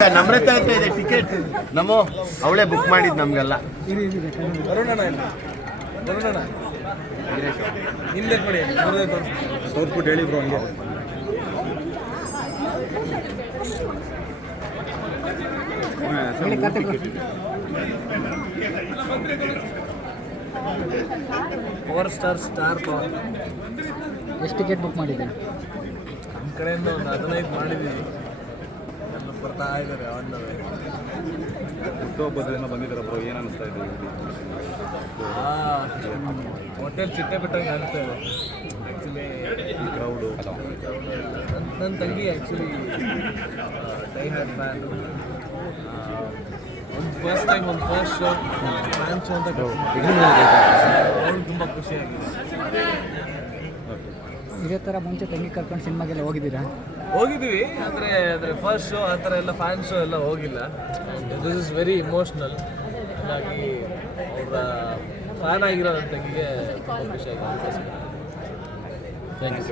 ನಮ್ರತೆ ಅಂತ ಇದೆ ಟಿಕೆಟ್. ನಮೋ ಅವಳೇ ಬುಕ್ ಮಾಡಿದ್ ನಮ್ಗೆಲ್ಲ. ತೋರ್ಸ್ಬಿಟ್ಟು ಹೇಳಿ ಬ್ರೋ ಹಂಗೆ. ಪವರ್ ಸ್ಟಾರ್ ಸ್ಟಾರ್ ಪವರ್ ಎಷ್ಟು ಟಿಕೆಟ್ ಬುಕ್ ಮಾಡಿದ್ದೀನಿ ನಮ್ಮ ಕಡೆಯಿಂದ ಒಂದು ಹದಿನೈದು ಮಾಡಿದ್ದೀವಿ ಬರ್ತಾ ಇದ್ದಾರೆ ಅವನ್ನವೇ ಹುಟ್ಟುಹಬ್ಬದ ಏನೋ ಬಂದಿದ್ದಾರೆ ಬ್ರೋ ಏನು ಅನಿಸ್ತಾ ಇದೆ ಹೋಟೆಲ್ ಚಿಟ್ಟೆ ಬಿಟ್ಟಂಗೆ ಅನಿಸ್ತಾ ಇದೆ. ಆ್ಯಕ್ಚುಲಿ ಕ್ರೌಡು ನನ್ನ ತಂಗಿ ಆ್ಯಕ್ಚುಲಿ ಡೈ ಹ್ಯಾಡ್ ಫ್ಯಾನ್ ಒಂದು ಫಸ್ಟ್ ಟೈಮ್ ಒಂದು ಫಸ್ಟ್ ಶೋ ಫ್ಯಾನ್ ಶೋ ಅಂತ ಅವಳು ತುಂಬ ಖುಷಿಯಾಗಿದೆ. ಇದೇ ಥರ ಮುಂಚೆ ತಂಗಿ ಕರ್ಕೊಂಡು ಸಿನಿಮಾಗೆಲ್ಲ ಹೋಗಿದ್ದೀರಾ? ಹೋಗಿದ್ದೀವಿ ಅಂದ್ರೆ ಅಂದ್ರೆ ಫಸ್ಟ್ ಶೋ ಆ ಥರ ಎಲ್ಲ ಫ್ಯಾನ್ ಶೋ ಎಲ್ಲ ಹೋಗಿಲ್ಲ. ದಿಸ್ ಇಸ್ ವೆರಿ ಇಮೋಷ್ನಲ್ ಹಾಗಾಗಿ ಅವರ ಫ್ಯಾನ್ ಆಗಿರೋ ನನ್ನ ತಂಗಿಗೆ ಖುಷಿ ಆಗಿದೆ ಥ್ಯಾಂಕ್ ಯು